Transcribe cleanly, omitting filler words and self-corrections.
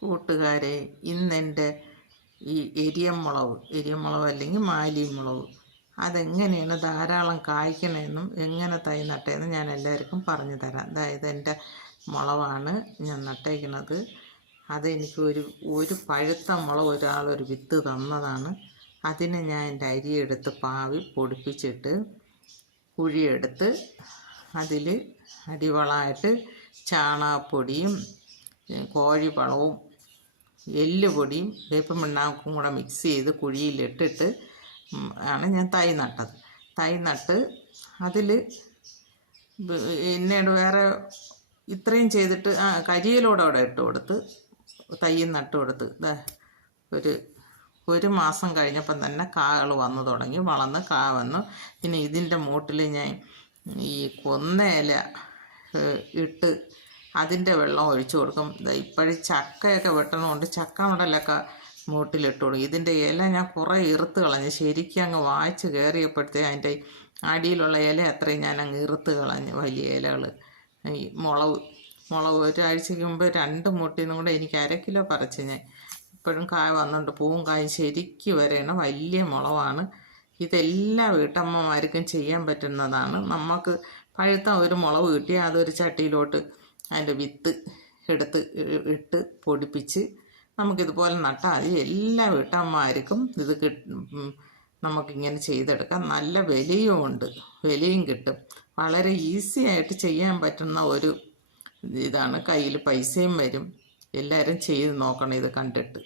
കൂട്ടുകാരെ, ഇന്നെൻ്റെ ഈ എരിയമുളക് അല്ലെങ്കിൽ മാലിമുളക് അതെങ്ങനെയാണ് ധാരാളം കായ്ക്കണമെന്നും എങ്ങനെ തൈ നട്ടതെന്നും ഞാൻ എല്ലാവർക്കും പറഞ്ഞു തരാം. അതായത് എൻ്റെ മുളകാണ് ഞാൻ നട്ടേക്കുന്നത്. അതെനിക്ക് ഒരു പഴുത്ത മുളക് ഒരാളൊരു വിത്ത് തന്നതാണ്. അതിനെ ഞാൻ എൻ്റെ അരിയെടുത്ത് പാവി പൊടിപ്പിച്ചിട്ട് കുഴിയെടുത്ത് അതിൽ അടിവളമായിട്ട് ചാണകപ്പൊടിയും കോഴിവളവും എല്ലുപൊടിയും വേപ്പും പിണ്ണാക്കും കൂടെ മിക്സ് ചെയ്ത് കുഴിയിലിട്ടിട്ട് ആണ് ഞാൻ തൈ നട്ടത്. തൈ നട്ട് അതിൽ എന്നോട് വേറെ ഇത്രയും ചെയ്തിട്ട് കരിയിലൂടെ അവിടെ ഇട്ട് കൊടുത്ത് തൈയും നട്ട് കൊടുത്ത് ഒരു മാസം കഴിഞ്ഞപ്പം തന്നെ കാകൾ വന്നു തുടങ്ങി, വളർന്ന് കാ വന്നു. പിന്നെ ഇതിൻ്റെ മൂട്ടിൽ ഞാൻ ഈ കൊന്നയില ഇട്ട് അതിൻ്റെ വെള്ളം ഒഴിച്ചു കൊടുക്കും. ഇപ്പോഴും ചക്കയൊക്കെ വെട്ടണമുണ്ട്, ചക്ക മടലൊക്കെ മൂട്ടിലിട്ട് കൊടുക്കും. ഇതിൻ്റെ ഇല ഞാൻ കുറേ ഇറുത്ത് കളഞ്ഞ് ശരിക്കും അങ്ങ് വായിച്ച് കയറിയപ്പോഴത്തേ അതിൻ്റെ അടിയിലുള്ള ഇല അത്രയും ഞാൻ അങ്ങ് ഇറുത്ത് കളഞ്ഞ്. വലിയ ഇലകൾ ഈ മുളക് ഒരാഴ്ചയ്ക്ക് മുമ്പ് 2 മൂട്ടിൽ നിന്നും കൂടെ എനിക്ക് 1/2 കിലോ പറിച്ച് ഞാൻ. ഇപ്പോഴും കായ വന്നുകൊണ്ട് പൂവും കായും ശരിക്കും വരെയാണ്. വലിയ മുളകാണ്. ഇതെല്ലാ വീട്ടമ്മമാർക്കും ചെയ്യാൻ പറ്റുന്നതാണ്. നമുക്ക് പഴുത്ത ഒരു മുളക് കിട്ടിയാൽ അതൊരു ചട്ടിയിലോട്ട് അതിൻ്റെ വിത്ത് ഇട്ട് പൊടിപ്പിച്ച് നമുക്കിതുപോലെ നട്ടാൽ മതി. എല്ലാ വീട്ടമ്മമാർക്കും ഇത് നമുക്കിങ്ങനെ ചെയ്തെടുക്കാം. നല്ല വിലയും കിട്ടും. വളരെ ഈസി ആയിട്ട് ചെയ്യാൻ പറ്റുന്ന ഒരു ഇതാണ്. കയ്യിൽ പൈസയും വരും. എല്ലാവരും ചെയ്ത് നോക്കണം ഇത് കണ്ടിട്ട്.